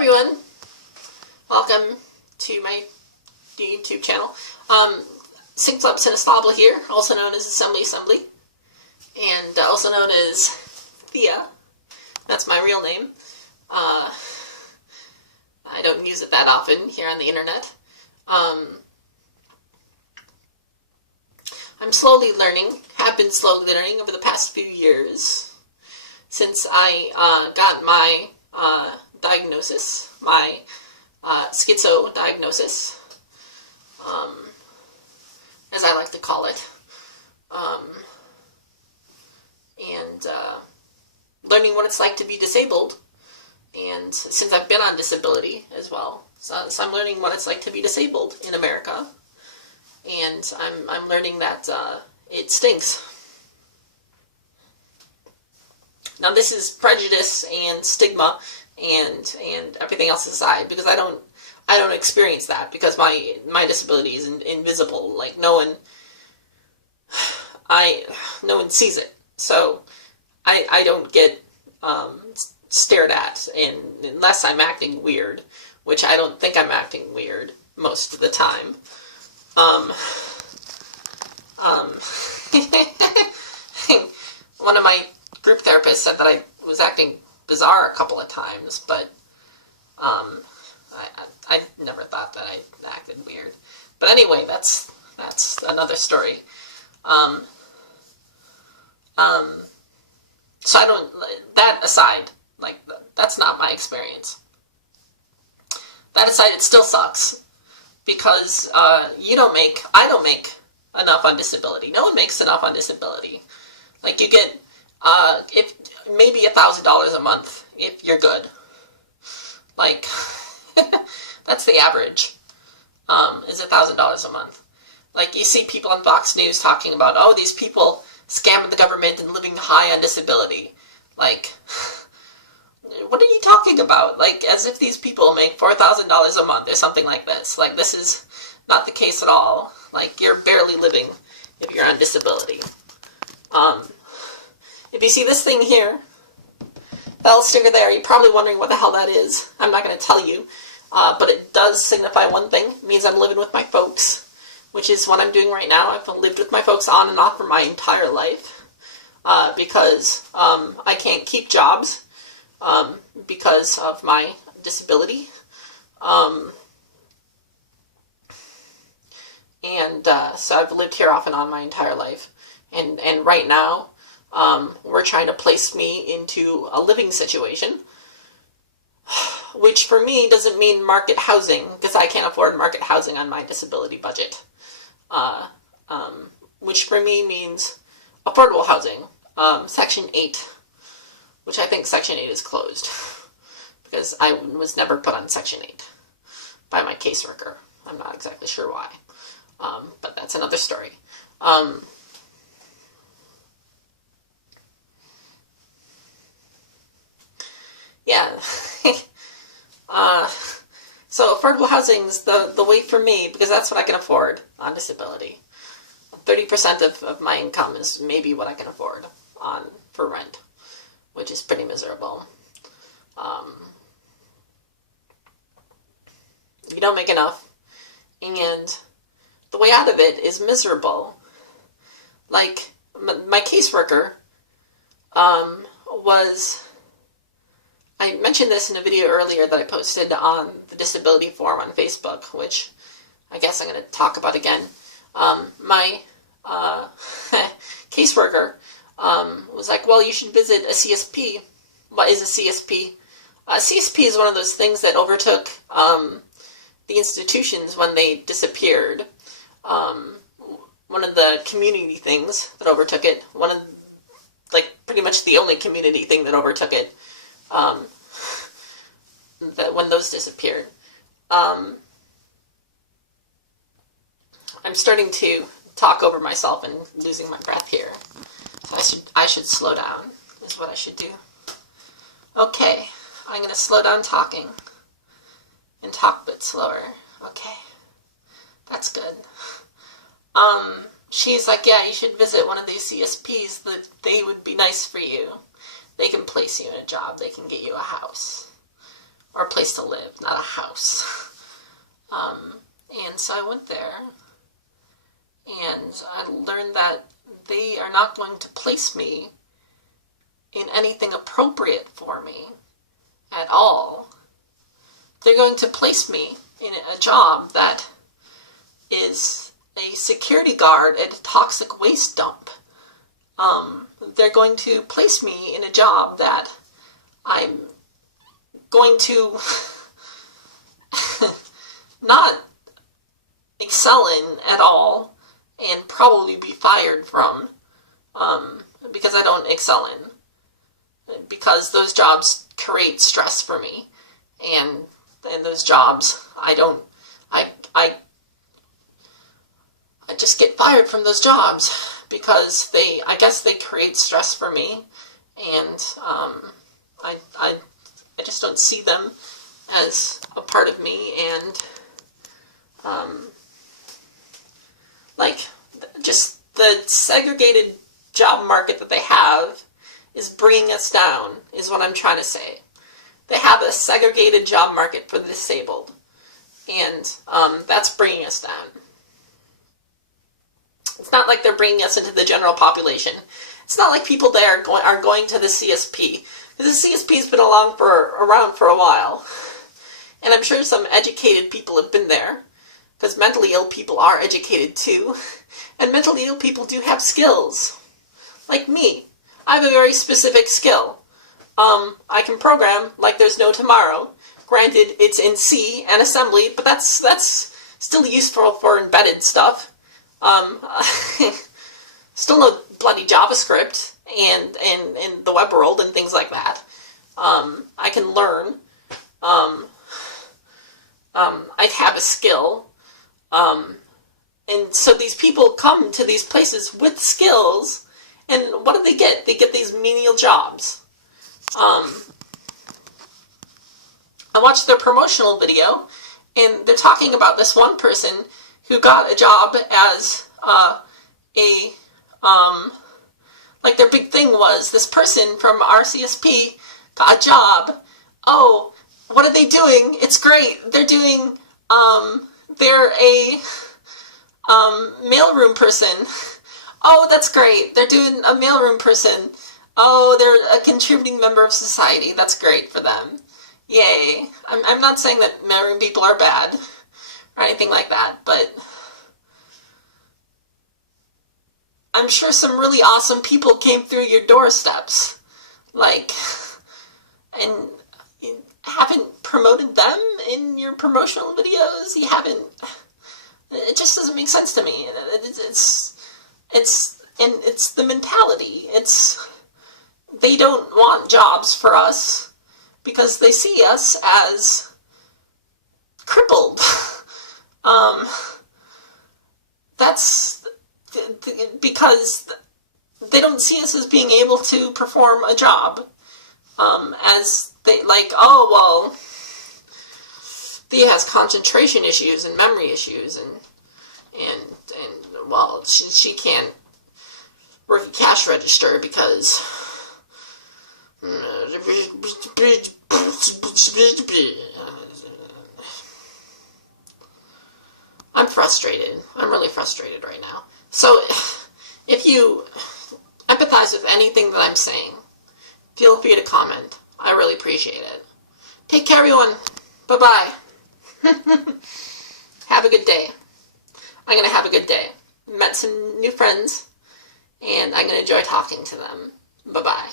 everyone, welcome to my YouTube channel. Sing Flub Sinistabla here, also known as Assembly, and also known as Thea. That's my real name. I don't use it that often here on the internet. I'm slowly learning, have been slowly learning over the past few years since I got my diagnosis, my schizo diagnosis, as I like to call it, and learning what it's like to be disabled, and since I've been on disability as well, so I'm learning what it's like to be disabled in America, and I'm learning that it stinks. Now this is prejudice and stigma and everything else aside, because I don't experience that, because my disability is invisible. Like no one sees it, so I don't get stared at, and unless I'm acting weird, which I don't think I'm acting weird most of the time. One of my group therapists said that I was acting bizarre a couple of times, but I never thought that I acted weird. But anyway, that's another story. So I don't, that aside, like, that's not my experience. That aside, it still sucks, because I don't make enough on disability. No one makes enough on disability. Like, you get if maybe $1,000 a month if you're good. Like that's the average. Is $1,000 a month. Like, you see people on Fox News talking about, oh, these people scamming the government and living high on disability. Like, what are you talking about? Like, as if these people make $4,000 a month or something like this. Like, this is not the case at all. Like, you're barely living if you're on disability. If you see this thing here, that little sticker there, you're probably wondering what the hell that is. I'm not going to tell you, but it does signify one thing. It means I'm living with my folks, which is what I'm doing right now. I've lived with my folks on and off for my entire life, because I can't keep jobs because of my disability. So I've lived here off and on my entire life. And right now, we're trying to place me into a living situation, which for me doesn't mean market housing, because I can't afford market housing on my disability budget. Which for me means affordable housing, Section 8, which I think Section 8 is closed, because I was never put on Section 8 by my caseworker. I'm not exactly sure why, but that's another story. Yeah. So affordable housing is the way for me, because that's what I can afford on disability. 30% of my income is maybe what I can afford for rent, which is pretty miserable. You don't make enough, and the way out of it is miserable. Like, my caseworker I mentioned this in a video earlier that I posted on the disability forum on Facebook, which I guess I'm going to talk about again. My caseworker was like, well, you should visit a CSP. What is a CSP? A CSP is one of those things that overtook the institutions when they disappeared. One of the community things that overtook it. Pretty much the only community thing that overtook it. That when those disappeared. I'm starting to talk over myself and losing my breath here. So I should slow down, is what I should do. Okay, I'm going to slow down talking and talk a bit slower. Okay, that's good. She's like, yeah, you should visit one of these CSPs, that they would be nice for you. They can place you in a job, they can get you a house. or a place to live, not a house. And so I went there, and I learned that they are not going to place me in anything appropriate for me at all. They're going to place me in a job that is a security guard at a toxic waste dump. They're going to place me in a job that I'm going to not excel in at all and probably be fired from because I don't excel in. Because those jobs create stress for me, and those jobs I just get fired from those jobs because I guess they create stress for me, and I just don't see them as a part of me, and like just the segregated job market that they have is bringing us down, is what I'm trying to say. They have a segregated job market for the disabled, and that's bringing us down. It's not like they're bringing us into the general population. It's not like people there are going to the CSP. Because the CSP's been around for a while. And I'm sure some educated people have been there. Because mentally ill people are educated too. And mentally ill people do have skills. Like me. I have a very specific skill. I can program like there's no tomorrow. Granted, it's in C and assembly, but that's still useful for embedded stuff. Still no bloody JavaScript and the web world and things like that. I can learn. I have a skill. And so these people come to these places with skills, and what do they get? They get these menial jobs. I watched their promotional video, and they're talking about this one person who got a job as like their big thing was this person from RCSP got a job. Oh, what are they doing? It's great. They're doing, they're a mailroom person. Oh, that's great. They're doing a mailroom person. Oh, they're a contributing member of society. That's great for them. Yay. I'm not saying that mailroom people are bad or anything like that, but I'm sure some really awesome people came through your doorsteps. Like, and you haven't promoted them in your promotional videos. You haven't. It just doesn't make sense to me. It's the mentality. They don't want jobs for us because they see us as crippled. That's because they don't see us as being able to perform a job. As they like, oh, well, Thea has concentration issues and memory issues, and well, she can't work a cash register because I'm frustrated. I'm really frustrated right now. So, if you empathize with anything that I'm saying, feel free to comment. I really appreciate it. Take care, everyone. Bye-bye. Have a good day. I'm going to have a good day. Met some new friends, and I'm going to enjoy talking to them. Bye-bye.